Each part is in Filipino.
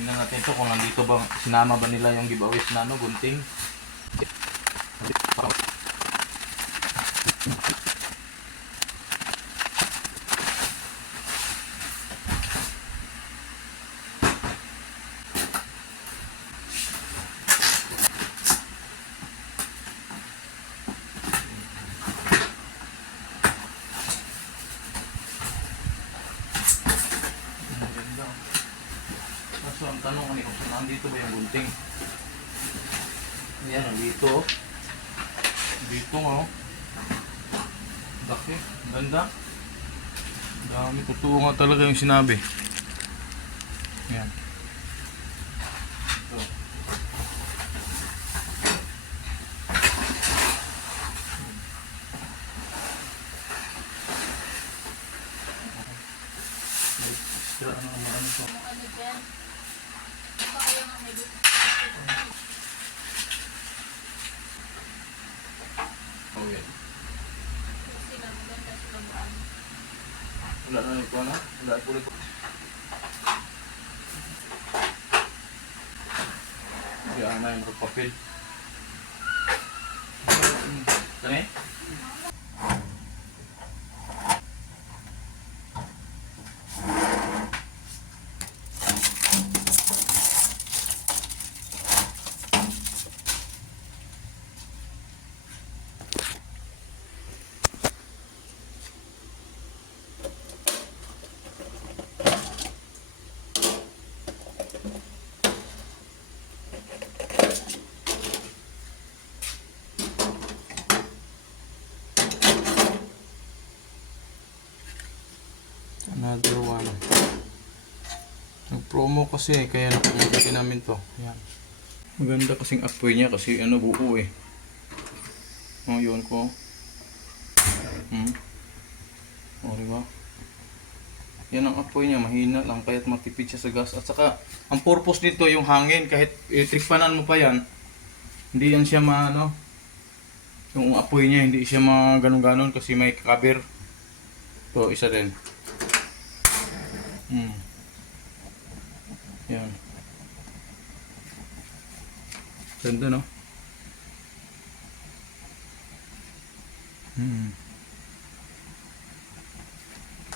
Tingnan natin ito kung nandito ba, sinama ba nila yung giveaways na ano, gunting. So, ang tanong ko kung nandito ba yung gunting. Ayan, nandito. Dito nga. Laki. Ganda. Dami. Totoo nga talaga yung sinabi. Ayan. So. Extra ano to. Oh, yeah. Wala na ito na? Wala ito ulit. Diyan na yung papel. Kani? Another one. Nag-promo kasi kaya nakikita namin to. Yan. Maganda kasing apoy niya kasi ano buo eh. Oh, yun ko. Oh, diba? Yan ang apoy niya, mahina lang kaya't matipid siya sa gas. At saka, ang purpose nito yung hangin, kahit tripanan mo pa yan, hindi yan siya maano. Yung apoy niya, hindi siya ganon-ganon kasi may cover. To isa din. Yan. Ganda, no?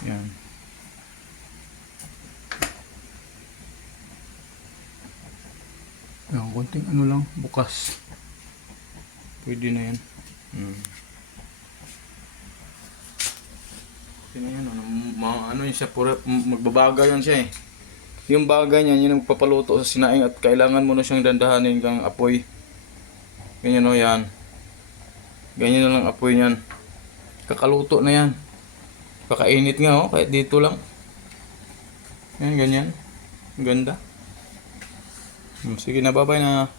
Yan. Yan, konting ano lang, bukas. Pwede na yan. Pwede na yan, ano yun siya, magbabaga yan siya eh. Yung bagay niyan, yun ang papaluto sa sinaing at kailangan mo na siyang dandahanin kang apoy. Ganyan o yan. Ganyan na lang apoy niyan. Kakaluto na yan. Kakainit nga o, kahit dito lang. Yan, ganyan. Ganda. Sige na, bye-bye na.